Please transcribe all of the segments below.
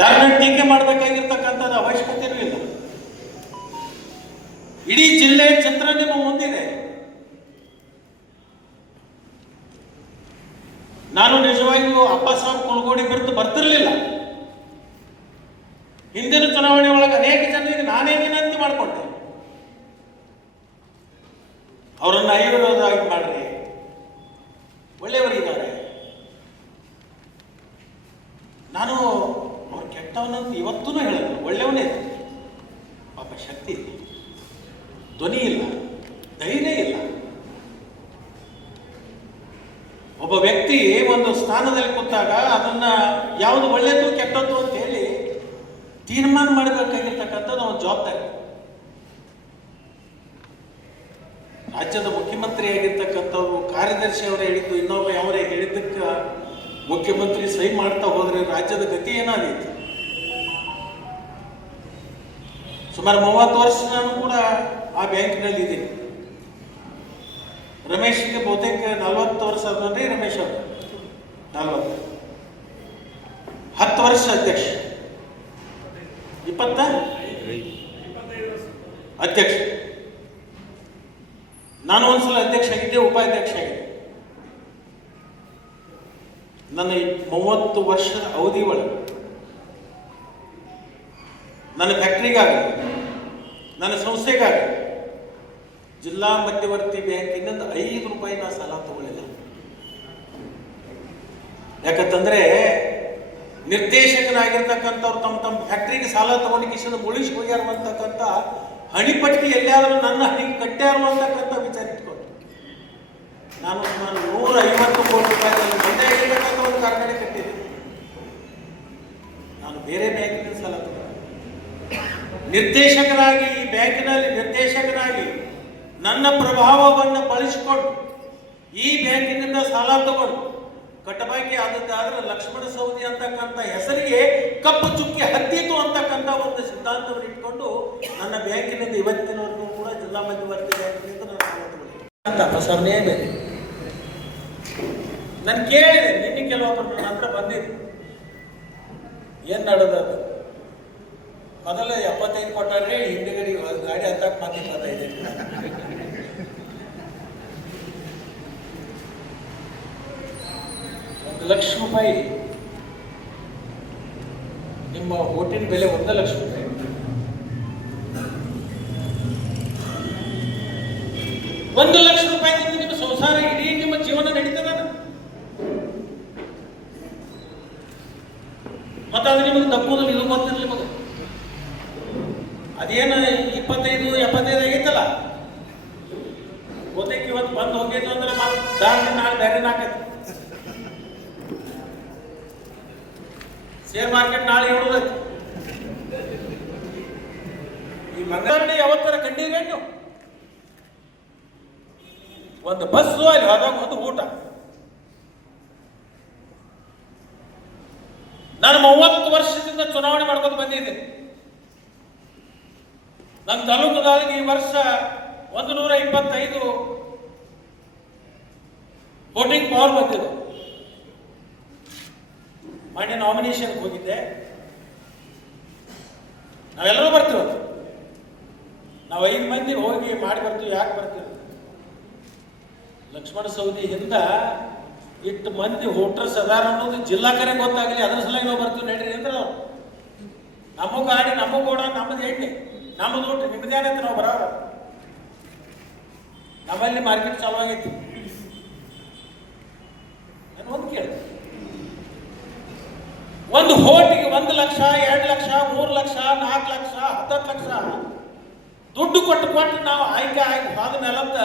ಯಾರನ್ನ ಟೀಕೆ ಮಾಡಬೇಕಾಗಿರ್ತಕ್ಕಂಥದ್ದು ಅವಶ್ಯಕತೆಯೂ ಇಲ್ಲ. ಇಡೀ ಜಿಲ್ಲೆಯ ಚಿತ್ರ ನಿಮ್ಮ ಮುಂದಿದೆ. ನಾನು ನಿಜವಾಗಿಯೂ ಅಪ್ಪಸಾಬ್ ಕುಲಗೋಡಿ ಬಿರುದು ಬರ್ತಿರ್ಲಿಲ್ಲ. ಹಿಂದಿನ ಚುನಾವಣೆ ಒಳಗೆ ಅನೇಕ ಜನರಿಗೆ ನಾನೇ ವಿನಂತಿ ಮಾಡಿಕೊಂಡೆ, ಅವರನ್ನು ಅವಿರೋಧವಾಗಿ ಮಾಡ್ರಿ, ಒಳ್ಳೆಯವರಿದ್ದಾರೆ. ನಾನು ಅವ್ರು ಕೆಟ್ಟವನಂತ ಇವತ್ತೂ ಹೇಳಲ್ಲ, ಒಳ್ಳೆಯವನೇ. ಪಾಪ ಶಕ್ತಿ ಇಲ್ಲ, ಧ್ವನಿ ಇಲ್ಲ, ಧೈರ್ಯ ಇಲ್ಲ. ಒಬ್ಬ ವ್ಯಕ್ತಿ ಒಂದು ಸ್ಥಾನದಲ್ಲಿ ಕೂತಾಗ ಅದನ್ನ ಯಾವುದು ಒಳ್ಳೆಯದು ಕೆಟ್ಟದ್ದು ಅಂತ ಹೇಳಿ ತೀರ್ಮಾನ ಮಾಡಬೇಕಾಗಿರ್ತಕ್ಕಂಥದ್ದು ಅವನ ಜವಾಬ್ದಾರಿ. ರಾಜ್ಯದ ಮುಖ್ಯಮಂತ್ರಿ ಆಗಿರ್ತಕ್ಕಂಥವ್ರು, ಕಾರ್ಯದರ್ಶಿ ಅವರು ಹೇಳಿದ್ದು, ಇನ್ನೊಬ್ಬ ಅವರೇ ಹೇಳಿದ್ದಕ್ಕೆ ಮುಖ್ಯಮಂತ್ರಿ ಸಹಿ ಮಾಡ್ತಾ ಹೋದ್ರೆ ರಾಜ್ಯದ ಗತಿ ಏನಾದೈತಿ? ಸುಮಾರು 30 ವರ್ಷ ನಾನು ಕೂಡ ಆ ಬ್ಯಾಂಕಿನಲ್ಲಿ ಇದ್ದೀನಿ. ರಮೇಶ್ಗೆ ಬಹುತೇಕ 40 ವರ್ಷ ಆದ್ರಿ. ರಮೇಶ್ ಅವರು 40, 10 ವರ್ಷ ಅಧ್ಯಕ್ಷ, 25 ಅಧ್ಯಕ್ಷ. ನಾನು ಒಂದ್ಸಲ ಅಧ್ಯಕ್ಷ ಆಗಿದ್ದೆ, ಉಪಾಧ್ಯಕ್ಷ ಆಗಿದ್ದೆ. ನನ್ನ 30 ವರ್ಷದ ಅವಧಿ ಒಳಗೆ ನನ್ನ ಫ್ಯಾಕ್ಟ್ರಿಗಾಗಲಿ, ನನ್ನ ಸಂಸ್ಥೆಗಾಗಲಿ ಜಿಲ್ಲಾ ಮಧ್ಯವರ್ತಿ ಬ್ಯಾಂಕಿನಿಂದ 5 ರೂಪಾಯಿ ನಾ ಸಾಲ ತಗೊಳ್ಳಿಲ್ಲ. ಯಾಕಂತಂದ್ರೆ ನಿರ್ದೇಶಕನಾಗಿರ್ತಕ್ಕಂಥವ್ರು ತಮ್ಮ ಫ್ಯಾಕ್ಟ್ರಿಗೆ ಸಾಲ ತಗೊಂಡು ಕಿಶನ್ ಮುಳಿಸಿ ಹೋಗ್ಯಾರ ಅಂತಕ್ಕಂಥ ಹಣಿಪಟ್ಟಿ ಎಲ್ಲಾದರೂ ನನ್ನ ಹಣಿಗೆ ಕಟ್ಟ್ಯಾರು ಅಂತಕ್ಕಂಥ ವಿಚಾರ ಇಟ್ಕೊಂಡು ನಾನು 150 ಕೋಟಿ ರೂಪಾಯಿಗಳಲ್ಲಿ ಮಂಡ್ಯ ಆಗಿರ್ತಕ್ಕಂಥ ಒಂದು ಕಾರ್ಖಾನೆ ಕಟ್ಟಿದ್ದೆ. ನಾನು ಬೇರೆ ಬ್ಯಾಂಕಿನಿಂದ ಸಾಲ ತಗೊಂಡೆ. ನಿರ್ದೇಶಕನಾಗಿ, ಈ ಬ್ಯಾಂಕಿನಲ್ಲಿ ನಿರ್ದೇಶಕನಾಗಿ ನನ್ನ ಪ್ರಭಾವವನ್ನು ಬಳಸಿಕೊಂಡು ಈ ಬ್ಯಾಂಕಿನಿಂದ ಸಾಲ ತಗೊಂಡು ಕಟ್ಟಬಾಕಿ ಆದದ್ದಾದ್ರೆ ಲಕ್ಷ್ಮಣ ಸವದಿ ಅಂತಕ್ಕಂಥ ಹೆಸರಿಗೆ ಕಪ್ಪು ಚುಕ್ಕಿ ಹತ್ತಿತು ಅಂತಕ್ಕಂಥ ಒಂದು ಸಿದ್ಧಾಂತವನ್ನು ಇಟ್ಕೊಂಡು ನನ್ನ ಬ್ಯಾಂಕಿನಿಂದ ಇವತ್ತಿನವರೆಗೂ ಕೂಡ ಜಿಲ್ಲಾ ಮಧ್ಯವರ್ತಿ ಬ್ಯಾಂಕಿನಿಂದ ನಾನು ಸಾಲ ತಗೊಂಡಿದ್ದೆ ಅಂತ ಪ್ರಸರನೇ ಬೇರೆ. ನಾನು ಕೇಳಿದೆ, ನಿನ್ನೆ ಕೆಲವೊಬ್ಬರು ನನ್ನ ಹತ್ರ ಬಂದಿದ್ದೆ, ಏನು ನಡೆದದು? ಮೊದಲ 75 ಕೊಟ್ಟಾರೆ, ಹಿಂದಿಗಡೆ ಗಾಡಿ ಹತ್ತಕ್ಕೆ ಮತ್ತೆ 25. ₹1,00,000 ನಿಮ್ಮ ಓಟಿನ ಬೆಲೆ ₹1,00,000. ₹1,00,000 ನಿಮ್ಮ ಸಂಸಾರ, ಇಡೀ ನಿಮ್ಮ ಜೀವನ ನಡೀತದ. ಮತ್ತೆ ಅದು ನಿಮಗೆ ತಪ್ಪುದಿಲ್ಲ, ಇದು ಗೊತ್ತಿರಲಿ ನಿಮಗೆ. ಅದೇನು 25-75 ಆಗೈತಲ್ಲ, ಬಹುತೇಕ ಇವತ್ತು ಬಂದು ಹೋಗಿದ್ದು ಅಂದ್ರೆ ಮತ್ತೆ ನಾಳೆ ಬೇರೆ ನಾಲ್ಕೈತಿ. ಶೇರ್ ಮಾರ್ಕೆಟ್ ನಾಳೆ ಹೇಳೋದೈತಿ. ಈ ಮಂಗಳೂರಿನ ಯಾವತ್ತರ ಕಂಡಿದ್ರೆ ನೀವು ಒಂದು ಬಸ್ಸು, ಅಲ್ಲಿ ಹೋದಾಗ ಒಂದು ಊಟ. ನಾನು 30 ವರ್ಷದಿಂದ ಚುನಾವಣೆ ಮಾಡ್ಕೊಂಡು ಬಂದಿದ್ದೀನಿ. ನನ್ನ ತಾಲೂಕುದಾಗಿ ಈ ವರ್ಷ 125 ವೋಟಿಂಗ್ ಪವರ್ ಬಂದಿದೆ. ಮಾಡಿ ನಾಮಿನೇಷನ್ಗೆ ಹೋಗಿದ್ದೆ. ನಾವೆಲ್ಲರೂ ಬರ್ತೀವಿ, ನಾವು 5 ಮಂದಿ ಹೋಗಿ ಮಾಡಿ ಬರ್ತೀವಿ. ಯಾಕೆ ಬರ್ತೀವಿ? ಲಕ್ಷ್ಮಣ ಸವದಿಯಿಂದ ಇಟ್ಟು ಮಂದಿ ವೋಟರ್ಸ್ ಅದಾರ ಅನ್ನೋದು ಜಿಲ್ಲಾ ಕರೆ ಗೊತ್ತಾಗಲಿ, ಅದ್ರ ಸಲುವಾಗಿ ನಾವು ಬರ್ತೀವಿ ನಡೀರಿ ಅಂದ್ರೆ ನಮ್ಮ ಗಾಡಿ, ನಮ್ಮ ಗೋಡ, ನಮ್ಮದು ಎಣ್ಣೆ, ನಮ್ಮದು ಊಟ, ನಿಮ್ಮದೇನಂತ ನಾವು ಬರೋರ. ನಮ್ಮಲ್ಲಿ ಮಾರ್ಕೆಟ್ ಚಾಲು ಆಗೈತಿ. ನಾನು ಒಂದು ಕೇಳಿದೆ, ಒಂದು ಹೋಟಿಗೆ 1 ಲಕ್ಷ, 2 ಲಕ್ಷ, 3 ಲಕ್ಷ, 4 ಲಕ್ಷ, 10 ಲಕ್ಷ ದುಡ್ಡು ಕೊಟ್ಟು ನಾವು ಆಯ್ಕೆ ಆದ ಮೇಲಂತ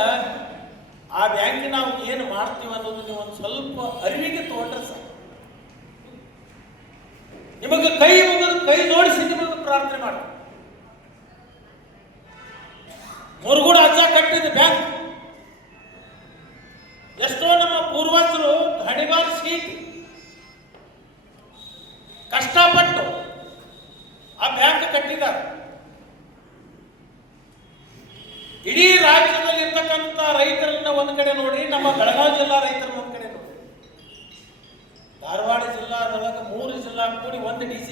ಆ ಬ್ಯಾಂಕ್ ನಾವು ಏನು ಮಾಡ್ತೀವಿ ಅನ್ನೋದು ನೀವು ಒಂದು ಸ್ವಲ್ಪ ಅರಿವಿಗೆ ತಗೊಂಡ್ರೆ ಸಾಕು. ನಿಮಗೆ ಕೈ ಜೋಡಿಸಿ ನಿಮಗೆ ಪ್ರಾರ್ಥನೆ ಮಾಡಿ. ಮುರುಗೋಡ ಅಜ್ಜ ಕಟ್ಟಿದ ಬ್ಯಾಂಕ್, ಎಷ್ಟೋ ನಮ್ಮ ಪೂರ್ವಜರು ಹಣಿಬಾರಿಸಿ ಕಷ್ಟಪಟ್ಟು ಆ ಬ್ಯಾಂಕ್ ಕಟ್ಟಿದ್ದಾರೆ. ಇಡೀ ರಾಜ್ಯದಲ್ಲಿ ಇರ್ತಕ್ಕಂಥ ರೈತರನ್ನ ಒಂದು ಕಡೆ ನೋಡಿ, ನಮ್ಮ ಬೆಳಗಾವಿ ಜಿಲ್ಲಾ ರೈತರನ್ನ ಒಂದು ಕಡೆ ನೋಡಿ, ಧಾರವಾಡ ಜಿಲ್ಲಾದೊಳಗೆ 3 ಜಿಲ್ಲಾ ಕೂಡಿ ಒಂದು DC